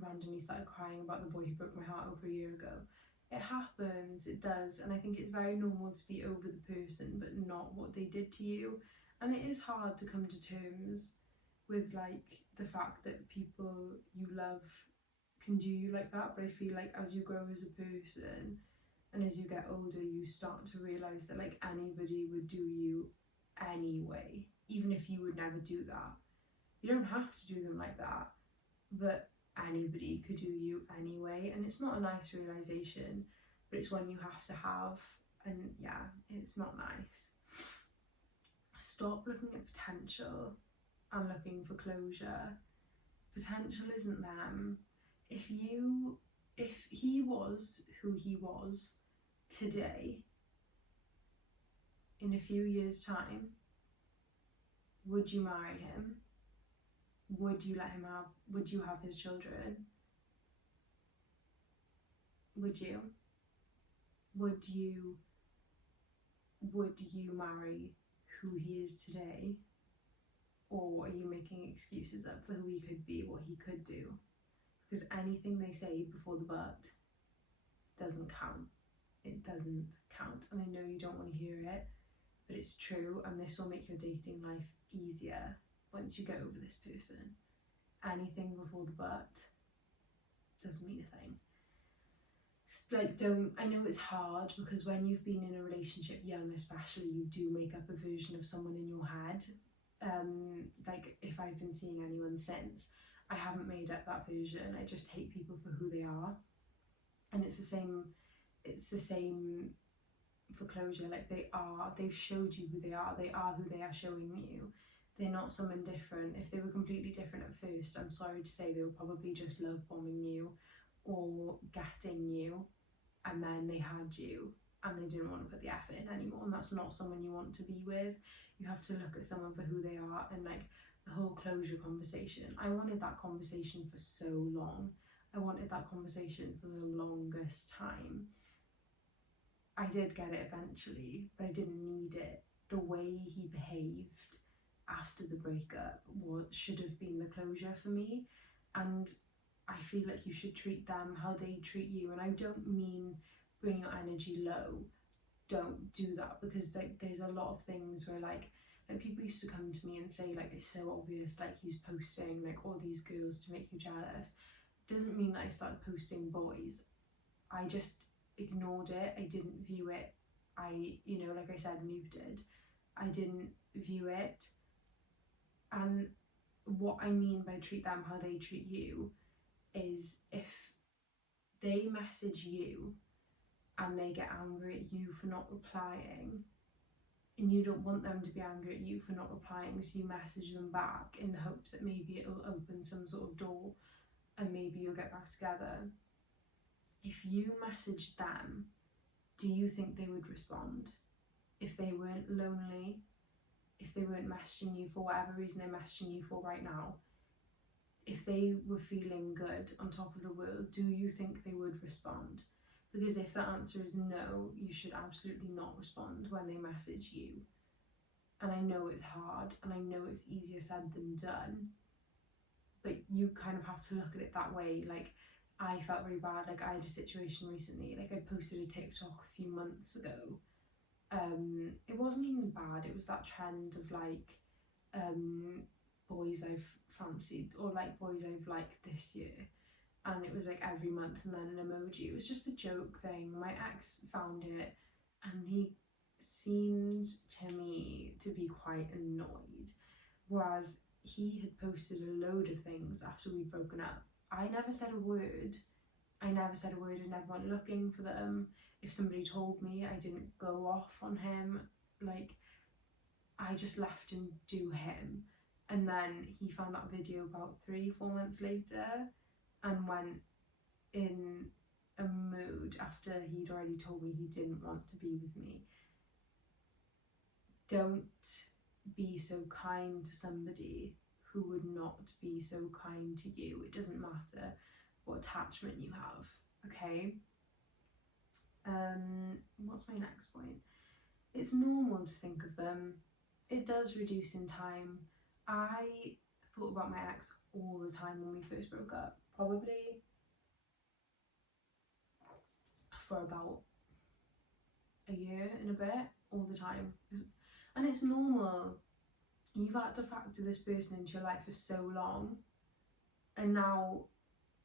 randomly started crying about the boy who broke my heart over a year ago. It happens, it does, and I think it's very normal to be over the person but not what they did to you. And it is hard to come to terms with like the fact that people you love can do you like that, but I feel like as you grow as a person and as you get older, you start to realise that like anybody would do you anyway, even if you would never do that. You don't have to do them like that, but anybody could do you anyway, and it's not a nice realisation, but it's one you have to have, and yeah, it's not nice. Stop looking at potential and looking for closure. Potential isn't them. If he was who he was today, in a few years' time, would you marry him? Would you have his children? Would you marry who he is today? Or are you making excuses up for who he could be, what he could do? Because anything they say before the but doesn't count. It doesn't count. And I know you don't want to hear it, but it's true, and this will make your dating life easier once you get over this person. Anything before the but doesn't mean a thing. Like, I know it's hard, because when you've been in a relationship young especially, you do make up a version of someone in your head. Like if I've been seeing anyone since, I haven't made up that version. I just hate people for who they are, and it's the same for closure. Like they've showed you who they are who they are showing you. They're not someone different. If they were completely different at first, I'm sorry to say, they were probably just love bombing you or getting you, and then they had you and they didn't want to put the effort in anymore, and that's not someone you want to be with. You have to look at someone for who they are. And like the whole closure conversation, I wanted that conversation for so long. I wanted that conversation for the longest time. I did get it eventually, but I didn't need it. The way he behaved after the breakup should have been the closure for me, and I feel like you should treat them how they treat you. And I don't mean bring your energy low. Don't do that, because like there's a lot of things where like people used to come to me and say like, it's so obvious, like he's posting like all these girls to make you jealous. Doesn't mean that I started posting boys. I just ignored it. I didn't view it. I, like I said, muted. I didn't view it. And what I mean by treat them how they treat you is if they message you and they get angry at you for not replying, and you don't want them to be angry at you for not replying, so you message them back in the hopes that maybe it'll open some sort of door and maybe you'll get back together. If you messaged them, do you think they would respond? If they weren't lonely, if they weren't messaging you for whatever reason they're messaging you for right now, if they were feeling good on top of the world, do you think they would respond? Because if the answer is no, you should absolutely not respond when they message you. And I know it's hard, and I know it's easier said than done, but you kind of have to look at it that way. Like, I felt really bad. Like, I had a situation recently, like I posted a TikTok a few months ago. It wasn't even bad. It was that trend of like boys I've fancied, or like boys I've liked this year, and it was like every month and then an emoji. It was just a joke thing. My ex found it and he seemed to me to be quite annoyed, whereas he had posted a load of things after we'd broken up. I never said a word. I never went looking for them. If somebody told me, I didn't go off on him. Like, I just left him do him. And then he found that video about 3-4 months later and went in a mood after he'd already told me he didn't want to be with me. Don't be so kind to somebody who would not be so kind to you. It doesn't matter what attachment you have, okay? What's my next point? It's normal to think of them. It does reduce in time. I thought about my ex all the time when we first broke up, probably for about a year and a bit, all the time. And it's normal. You've had to factor this person into your life for so long, and now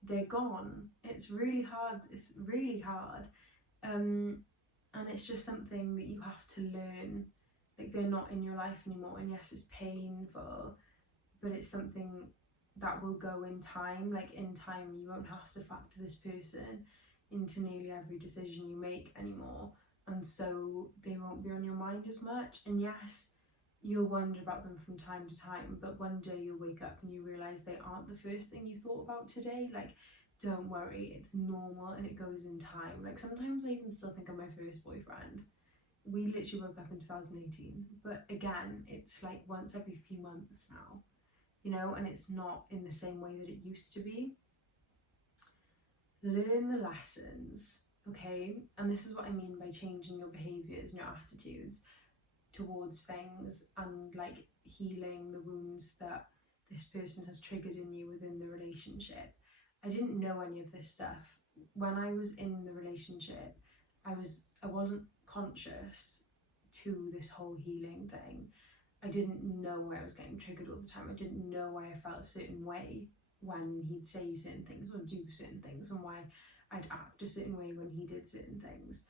they're gone. It's really hard. It's really hard. And it's just something that you have to learn. Like, they're not in your life anymore, and yes, it's painful, but it's something that will go in time. Like, in time, you won't have to factor this person into nearly every decision you make anymore, and so they won't be on your mind as much. And yes, you'll wonder about them from time to time, but one day you'll wake up and you realise they aren't the first thing you thought about today. Like, don't worry, it's normal and it goes in time. Like, sometimes I even still think of my first boyfriend. We literally broke up in 2018, but again, it's like once every few months now, you know, and it's not in the same way that it used to be. Learn the lessons, okay? And this is what I mean by changing your behaviours and your attitudes towards things, and like healing the wounds that this person has triggered in you within the relationship. I didn't know any of this stuff when I was in the relationship. I wasn't conscious to this whole healing thing. I didn't know why I was getting triggered all the time. I didn't know why I felt a certain way when he'd say certain things or do certain things, and why I'd act a certain way when he did certain things.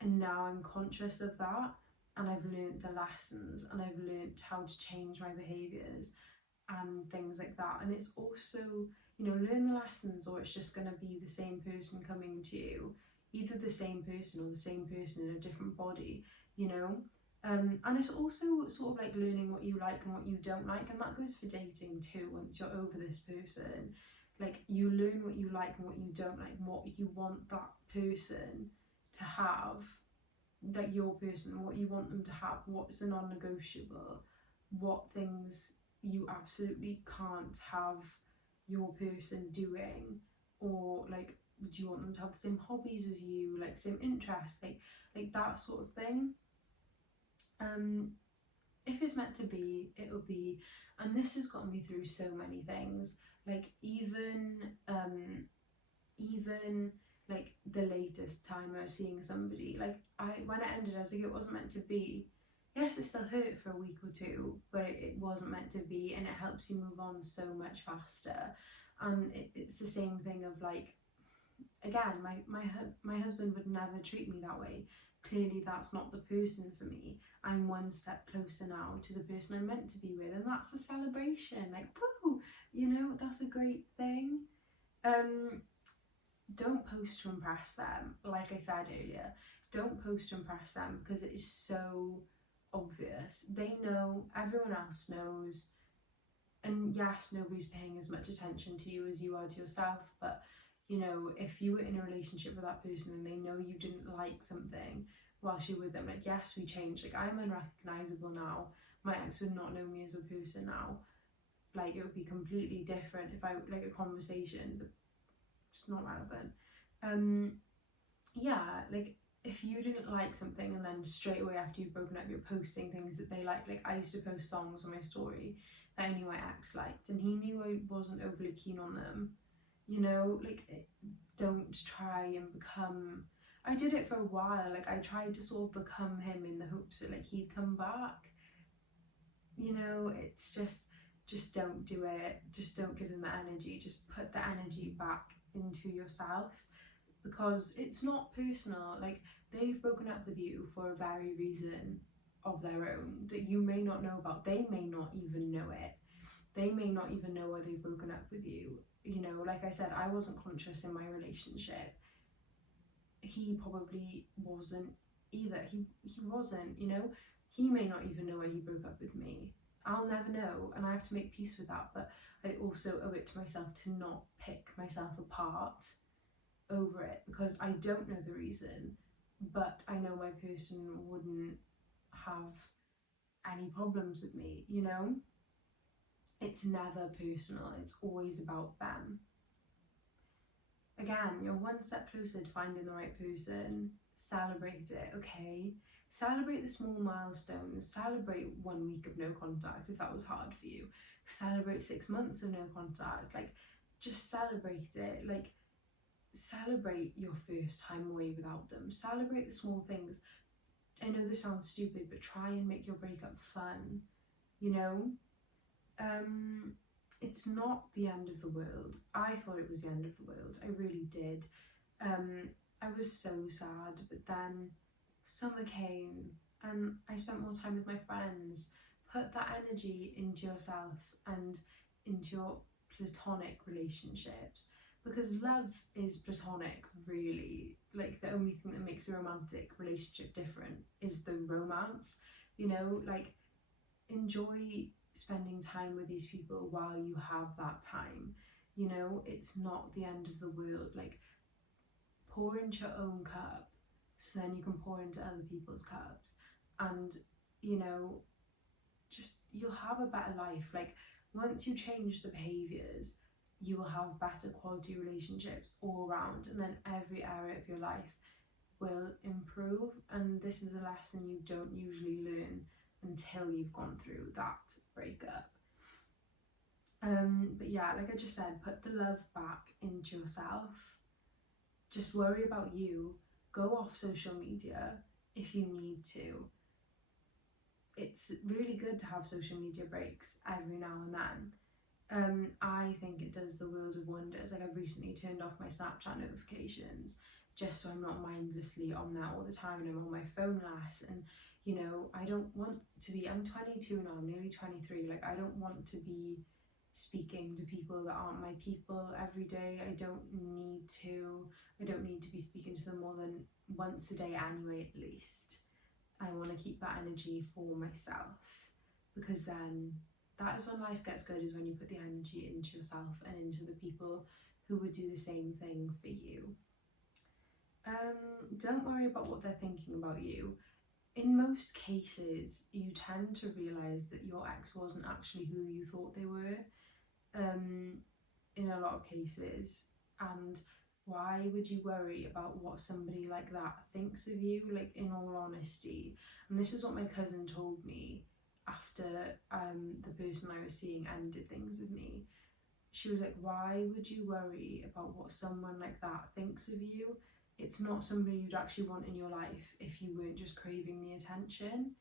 And now I'm conscious of that, and I've learned the lessons, and I've learned how to change my behaviours and things like that. And it's also, you know, learn the lessons, or it's just going to be the same person coming to you, either the same person or the same person in a different body, you know. And it's also sort of like learning what you like and what you don't like, and that goes for dating too. Once you're over this person, like, you learn what you like and what you don't like, and what you want that person to have, like your person, what you want them to have, what's a non-negotiable, what things you absolutely can't have your person doing, or like, would you want them to have the same hobbies as you, like same interests, like that sort of thing. If it's meant to be, it'll be. And this has gotten me through so many things, like even like the latest time I was seeing somebody, like, when it ended, I was like, it wasn't meant to be. Yes, it still hurt for a week or two, but it wasn't meant to be, and it helps you move on so much faster. And it's the same thing of like, again, my husband would never treat me that way. Clearly that's not the person for me. I'm one step closer now to the person I'm meant to be with, and that's a celebration. Like, woo, you know, that's a great thing. Don't post to impress them. Like I said earlier, don't post to impress them, because it is so obvious. They know, everyone else knows. And yes, nobody's paying as much attention to you as you are to yourself, but you know, if you were in a relationship with that person and they know you didn't like something whilst you're with them, like, yes, we changed. Like, I'm unrecognizable now. My ex would not know me as a person now. Like, it would be completely different if I, like, a conversation, but it's not relevant. Yeah, like, if you didn't like something and then straight away after you've broken up you're posting things that they like I used to post songs on my story that I knew my ex liked, and he knew I wasn't overly keen on them, you know. Like, don't try and become, I did it for a while, like I tried to sort of become him in the hopes that like he'd come back, you know. It's just don't do it. Just don't give them the energy. Just put the energy back into yourself, because it's not personal. Like, they've broken up with you for a very reason of their own that you may not know about. They may not even know it. They may not even know why they've broken up with you. You know, like I said, I wasn't conscious in my relationship. He probably wasn't either. He wasn't, you know. He may not even know why he broke up with me. I'll never know, and I have to make peace with that. But I also owe it to myself to not pick myself apart over it, because I don't know the reason, but I know my person wouldn't have any problems with me, you know. It's never personal, it's always about them. Again, you're one step closer to finding the right person. Celebrate it, okay? Celebrate the small milestones. Celebrate 1 week of no contact if that was hard for you. Celebrate 6 months of no contact. Like, just celebrate it. Like, celebrate your first time away without them. Celebrate the small things. I know this sounds stupid, but try and make your breakup fun, you know. it's not the end of the world. I thought it was the end of the world. I really did. I was so sad, but then summer came and I spent more time with my friends. Put that energy into yourself and into your platonic relationships, because love is platonic, really. Like, the only thing that makes a romantic relationship different is the romance, you know. Like, enjoy spending time with these people while you have that time, you know. It's not the end of the world. Like, pour into your own cup so then you can pour into other people's cups, and, you know, just, you'll have a better life. Like, once you change the behaviors, you will have better quality relationships all around, and then every area of your life will improve. And this is a lesson you don't usually learn until you've gone through that breakup. But yeah, like I just said, put the love back into yourself. Just worry about you. Go off social media if you need to. It's really good to have social media breaks every now and then. I think it does the world of wonders. Like, I've recently turned off my Snapchat notifications just so I'm not mindlessly on there all the time, and I'm on my phone less. And, you know, I don't want to be, I'm 22 now, I'm nearly 23. Like, I don't want to be speaking to people that aren't my people every day. I don't need to be speaking to them more than once a day anyway, at least. I want to keep that energy for myself, because then that is when life gets good, is when you put the energy into yourself and into the people who would do the same thing for you. Don't worry about what they're thinking about you. In most cases, you tend to realise that your ex wasn't actually who you thought they were, in a lot of cases. And why would you worry about what somebody like that thinks of you, like, in all honesty? And this is what my cousin told me after the person I was seeing ended things with me. She was like, why would you worry about what someone like that thinks of you? It's not somebody you'd actually want in your life if you weren't just craving the attention.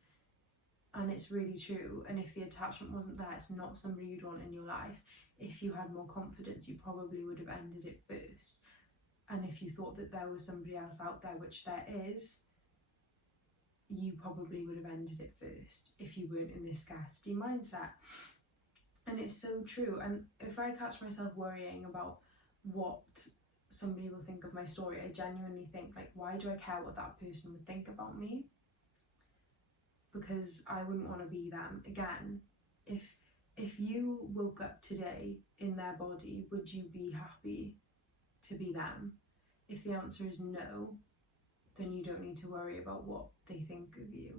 And it's really true. And if the attachment wasn't there, it's not somebody you'd want in your life. If you had more confidence, you probably would have ended it first. And if you thought that there was somebody else out there, which there is, you probably would have ended it first if you weren't in this scarcity mindset. And it's so true. And if I catch myself worrying about what somebody will think of my story, I genuinely think, like, why do I care what that person would think about me? Because I wouldn't want to be them again. If you woke up today in their body, would you be happy to be them? If the answer is no, then you don't need to worry about what they think of you.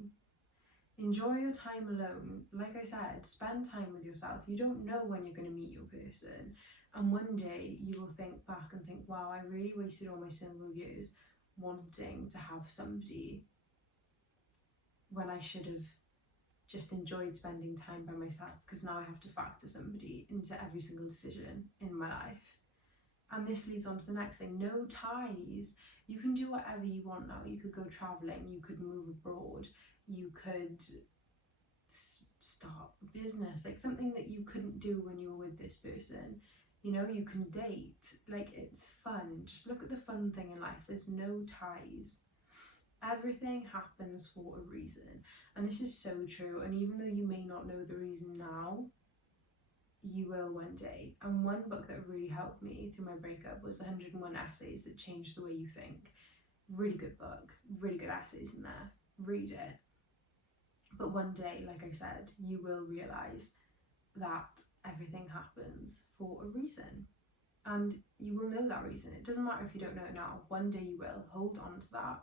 Enjoy your time alone. Like I said, spend time with yourself. You don't know when you're going to meet your person. And one day you will think back and think, wow, I really wasted all my single years wanting to have somebody, when I should have just enjoyed spending time by myself, because now I have to factor somebody into every single decision in my life. And this leads on to the next thing. No ties. You can do whatever you want now. You could go traveling, you could move abroad, you could start a business, like something that you couldn't do when you were with this person. You know, you can date. Like, it's fun. Just look at the fun thing in life. There's no ties. Everything happens for a reason. And this is so true. And even though you may not know the reason now, you will one day. And one book that really helped me through my breakup was 101 Essays That Change the Way You Think. Really good book, really good essays in there. Read it. But one day, like I said, you will realise that everything happens for a reason. And you will know that reason. It doesn't matter if you don't know it now. One day you will. Hold on to that.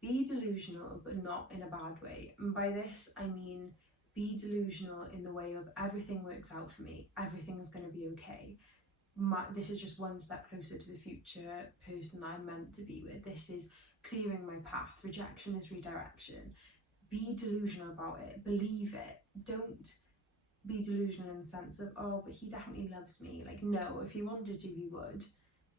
Be delusional, but not in a bad way. And by this, I mean, be delusional in the way of, everything works out for me, everything's going to be okay. This is just one step closer to the future person that I'm meant to be with. This is clearing my path. Rejection is redirection. Be delusional about it. Believe it. Don't be delusional in the sense of, oh, but he definitely loves me. Like, no, if he wanted to, he would.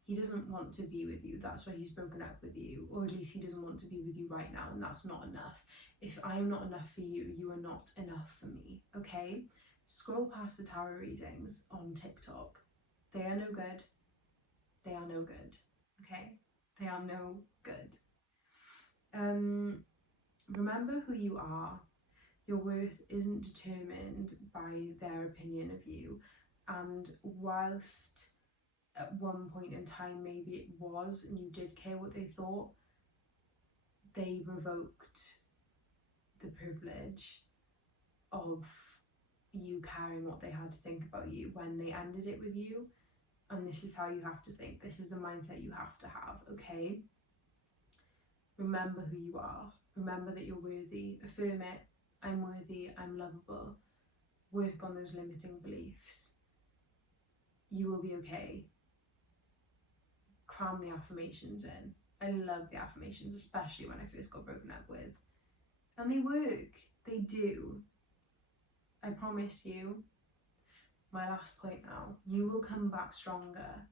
He doesn't want to be with you. That's why he's broken up with you. Or at least he doesn't want to be with you right now, and that's not enough. If I am not enough for you, you are not enough for me, okay? Scroll past the tarot readings on TikTok. They are no good. They are no good. Okay? They are no good. Remember who you are. Your worth isn't determined by their opinion of you. And whilst at one point in time maybe it was, and you did care what they thought, they revoked the privilege of you caring what they had to think about you when they ended it with you. And this is how you have to think. This is the mindset you have to have, okay? Remember who you are. Remember that you're worthy. Affirm it. I'm worthy. I'm lovable. Work on those limiting beliefs. You will be okay. Cram the affirmations in. I love the affirmations, especially when I first got broken up with. And they work. They do. I promise you. My last point now. You will come back stronger.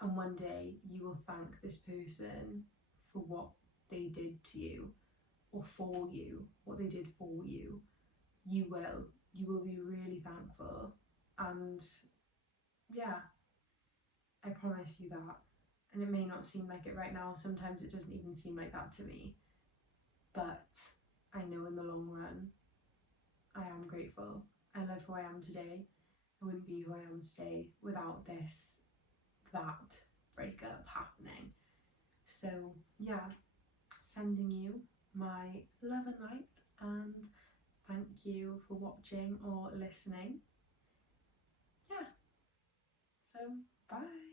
And one day you will thank this person for what they did to you, or for you, what they did for you. You will be really thankful. And yeah, I promise you that. And it may not seem like it right now. Sometimes it doesn't even seem like that to me. But I know in the long run, I am grateful. I love who I am today. I wouldn't be who I am today without that breakup happening. So yeah, sending you my love and light, and thank you for watching or listening. Yeah, so bye.